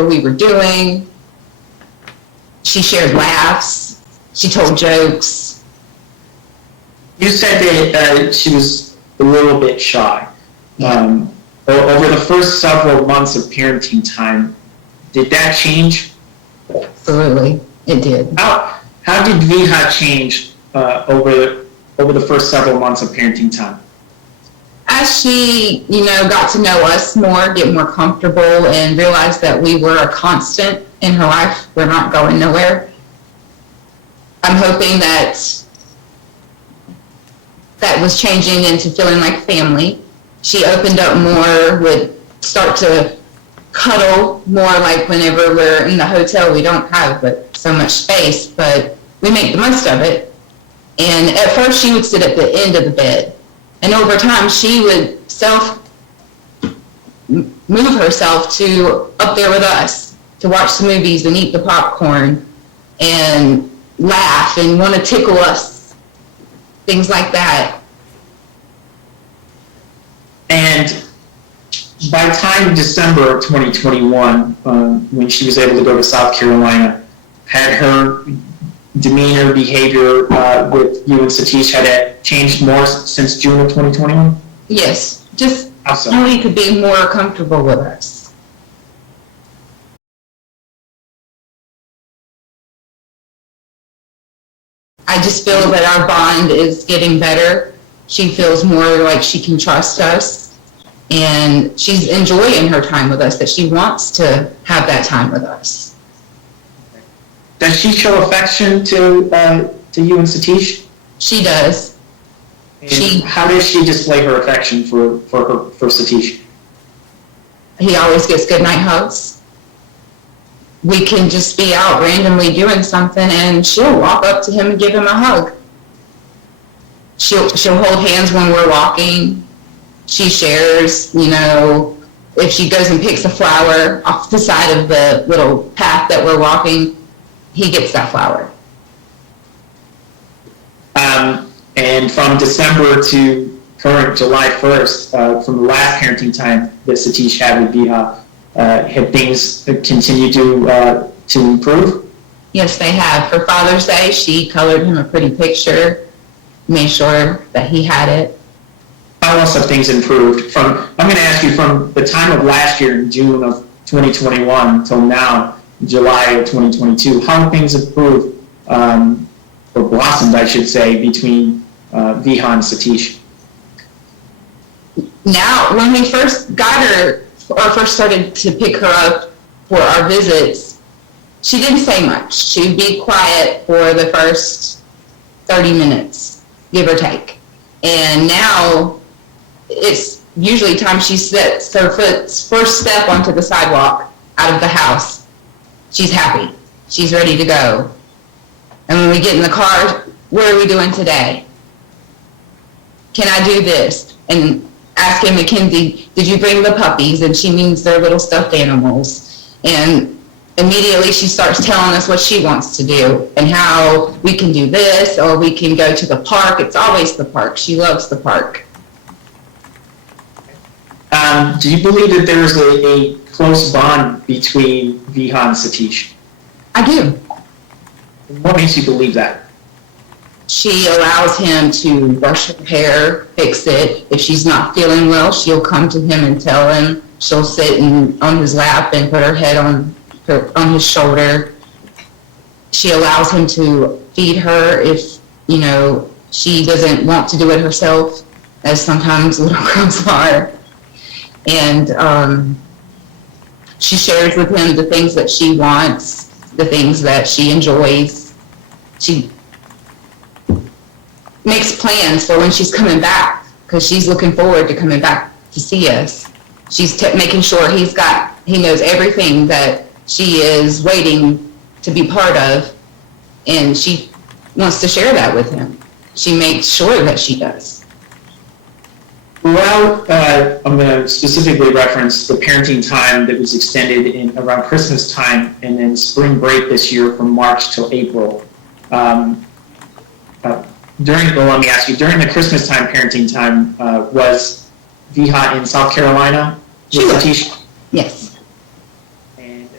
what we were doing. She shared laughs. She told jokes. You said that she was a little bit shy. Over the first several months of parenting time, did that change? Absolutely, it did. How did Viha change over the first several months of parenting time? As she, got to know us more, get more comfortable, and realized that we were a constant in her life, we're not going nowhere. I'm hoping that was changing into feeling like family. She opened up more, would start to cuddle more, like whenever we're in the hotel, we don't have but so much space, but we make the most of it. And at first she would sit at the end of the bed. And over time, she would move herself to up there with us to watch the movies and eat the popcorn and laugh and want to tickle us, things like that. And by the time December of 2021, when she was able to go to South Carolina, had her demeanor, behavior with you and Satish, had it changed more since June of 2021? Yes, just only to be more comfortable with us. I just feel that our bond is getting better. She feels more like she can trust us, and she's enjoying her time with us, that she wants to have that time with us. Does she show affection to you and Satish? She does. How does she display her affection for Satish? He always gets goodnight hugs. We can just be out randomly doing something, and she'll walk up to him and give him a hug. She'll hold hands when we're walking. She shares, if she goes and picks a flower off the side of the little path that we're walking, he gets that flower. And from December to current July 1st, from the last parenting time that Satish had with Viha, have things continued to improve? Yes, they have. For Father's Day, she colored him a pretty picture, made sure that he had it. How else have things improved? I'm going to ask you, from the time of last year in June of 2021 till now, July of 2022, how have things improved, or blossomed, I should say, between Viha and Satish? Now, when we first got her, or first started to pick her up for our visits, she didn't say much. She'd be quiet for the first 30 minutes, give or take. And now, it's usually time she sets her foot's first step onto the sidewalk out of the house. She's happy. She's ready to go. And when we get in the car, what are we doing today? Can I do this? And asking Mackenzie, did you bring the puppies? And she means their little stuffed animals. And immediately she starts telling us what she wants to do and how we can do this, or we can go to the park. It's always the park. She loves the park. Do you believe that there is a close bond between Viha and Satish? I do. What makes you believe that? She allows him to brush her hair, fix it. If she's not feeling well, she'll come to him and tell him. She'll sit on his lap and put her head on his shoulder. She allows him to feed her if, she doesn't want to do it herself, as sometimes little girls are. And she shares with him the things that she wants, the things that she enjoys. She makes plans for when she's coming back, because she's looking forward to coming back to see us. She's making sure he knows everything that she is waiting to be part of, and she wants to share that with him. She makes sure that she does. Well, I'm going to specifically reference the parenting time that was extended in around Christmas time and then spring break this year from March till April. Let me ask you, during the Christmas time parenting time, was Viha in South Carolina? She was. Yes. And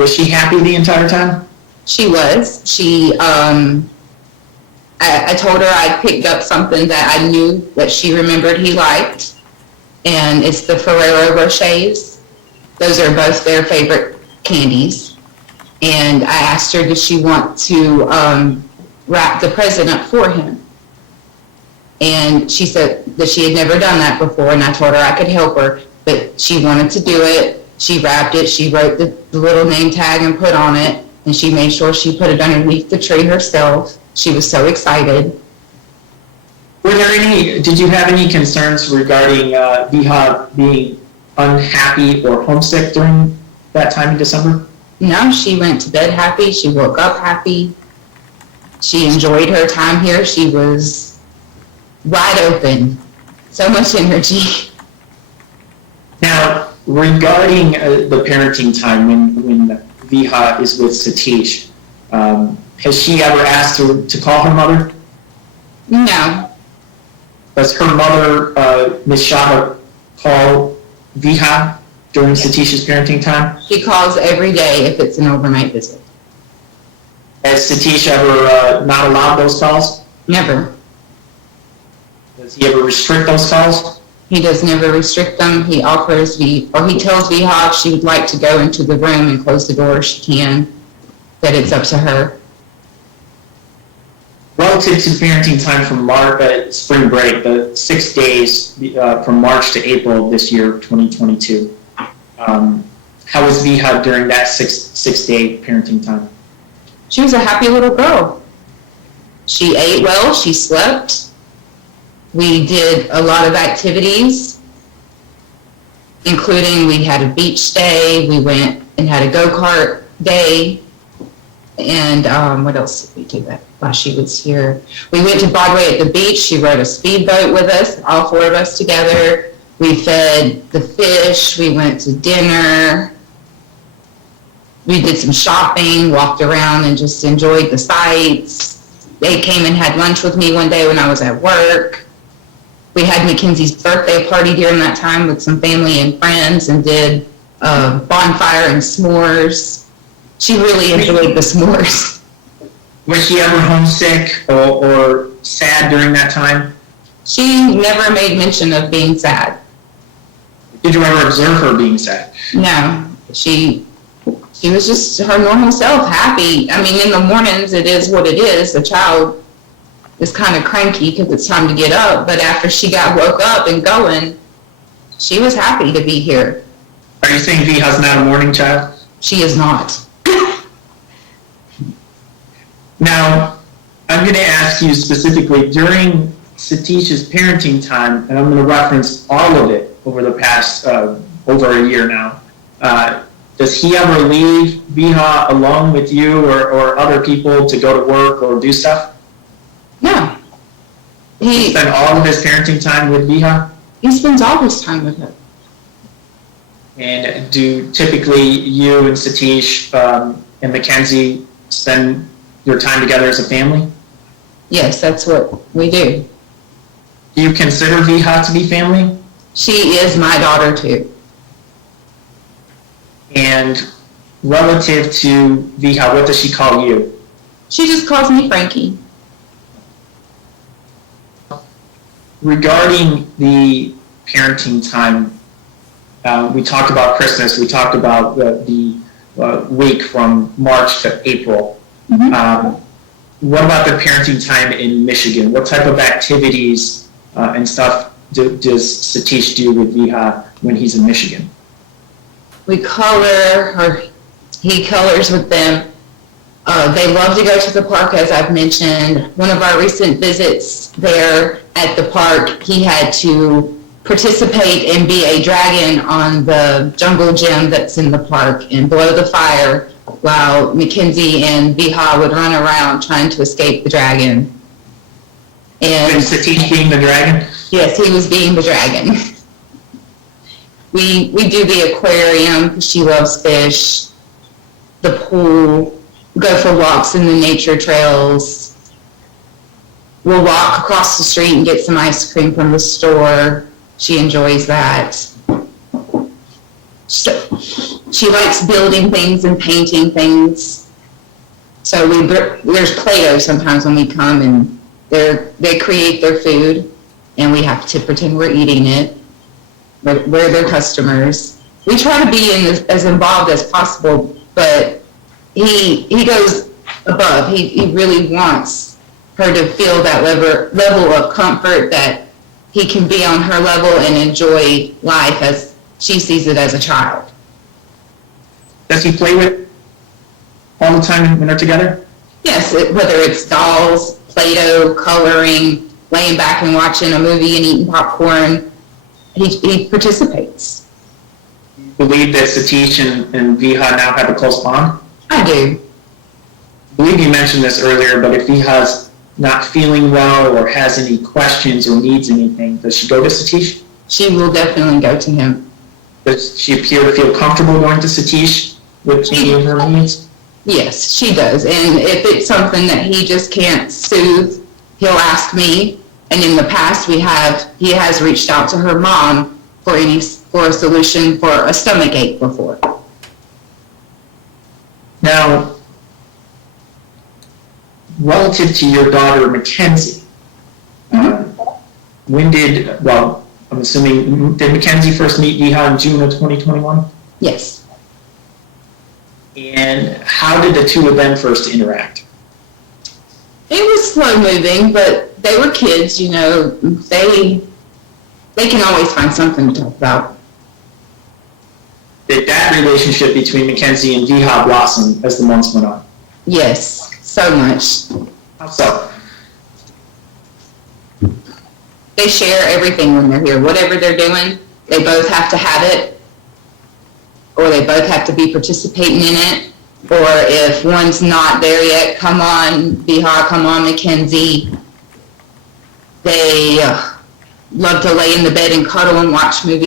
Was she happy the entire time? She was. I told her I picked up something that I knew that she remembered he liked, and it's the Ferrero Rochers. Those are both their favorite candies. And I asked her, did she want to wrap the present up for him? And she said that she had never done that before, and I told her I could help her, but she wanted to do it. She wrapped it, she wrote the little name tag and put on it, and she made sure she put it underneath the tree herself. She was so excited. Did you have any concerns regarding Viha being unhappy or homesick during that time in December? No, she went to bed happy, she woke up happy. She enjoyed her time here, she was wide open, so much energy. Now, regarding the parenting time when Viha is with Satish, has she ever asked her to call her mother? No. Does her mother, Ms. Shah, call Viha during Satish's parenting time? She calls every day if it's an overnight visit. Has Satish ever not allowed those calls? Never. Does he ever restrict those calls? He does never restrict them. He tells Viha if she would like to go into the room and close the door, she can, that it's up to her. Relative to parenting time from spring break, the 6 days from March to April of this year, 2022, how was Viha during that six-day parenting time? She was a happy little girl. She ate well, she slept. We did a lot of activities, including we had a beach day, we went and had a go-kart day, and what else did we do that while she was here? We went to Broadway at the beach, she rode a speedboat with us, all four of us together. We fed the fish, we went to dinner, we did some shopping, walked around and just enjoyed the sights. They came and had lunch with me one day when I was at work. We had Mackenzie's birthday party during that time with some family and friends and did a bonfire and s'mores. She really enjoyed the s'mores. Was she ever homesick or sad during that time? She never made mention of being sad. Did you ever observe her being sad? No, she was just her normal self, happy. I mean, in the mornings, it is what it is. The child is kind of cranky because it's time to get up, but after she got woke up and going, she was happy to be here. Are you saying Viha's not a morning child? She is not. Now, I'm going to ask you specifically, during Satish's parenting time, and I'm going to reference all of it over the past, over a year now, does he ever leave Viha alone with you or other people to go to work or do stuff? No. He spend all of his parenting time with Viha? He spends all his time with her. And do typically you and Satish and Mackenzie spend your time together as a family? Yes, that's what we do. Do you consider Viha to be family? She is my daughter too. And relative to Viha, what does she call you? She just calls me Frankie. Regarding the parenting time, we talked about Christmas, we talked about the week from March to April. Mm-hmm. What about the parenting time in Michigan? What type of activities and stuff does Satish do with Viha when he's in Michigan? We color, or he colors with them. They love to go to the park, as I've mentioned. One of our recent visits there at the park, he had to participate and be a dragon on the jungle gym that's in the park and blow the fire while Mackenzie and Viha would run around trying to escape the dragon. And was Satish being the dragon? Yes, he was being the dragon. We do the aquarium because she loves fish, the pool, go for walks in the nature trails. We'll walk across the street and get some ice cream from the store. She enjoys that. So she likes building things and painting things. So there's Play-Doh sometimes when we come, and they create their food, and we have to pretend we're eating it. But we're their customers. We try to be as involved as possible, but he goes above. He really wants her to feel that level of comfort that he can be on her level and enjoy life as she sees it as a child. Does he play with all the time when they're together? Yes, whether it's dolls, Play-Doh, coloring, laying back and watching a movie and eating popcorn, he participates. You believe that Satish and Viha now have a close bond? I do. I believe you mentioned this earlier, but if Viha's not feeling well or has any questions or needs anything, does she go to Satish? She will definitely go to him. Does she appear to feel comfortable going to Satish with any of her needs? Yes, she does. And if it's something that he just can't soothe, he'll ask me. And in the past, he has reached out to her mom for a solution for a stomach ache before. Now, relative to your daughter, Mackenzie, I'm assuming, did Mackenzie first meet Viha in June of 2021? Yes. And how did the two of them first interact? It was slow moving, but they were kids, they can always find something to talk about. Did that relationship between Mackenzie and Viha blossom as the months went on? Yes, so much. How so? They share everything when they're here. Whatever they're doing, they both have to have it, or they both have to be participating in it. Or if one's not there yet, come on, Viha, come on, Mackenzie. They love to lay in the bed and cuddle and watch movies.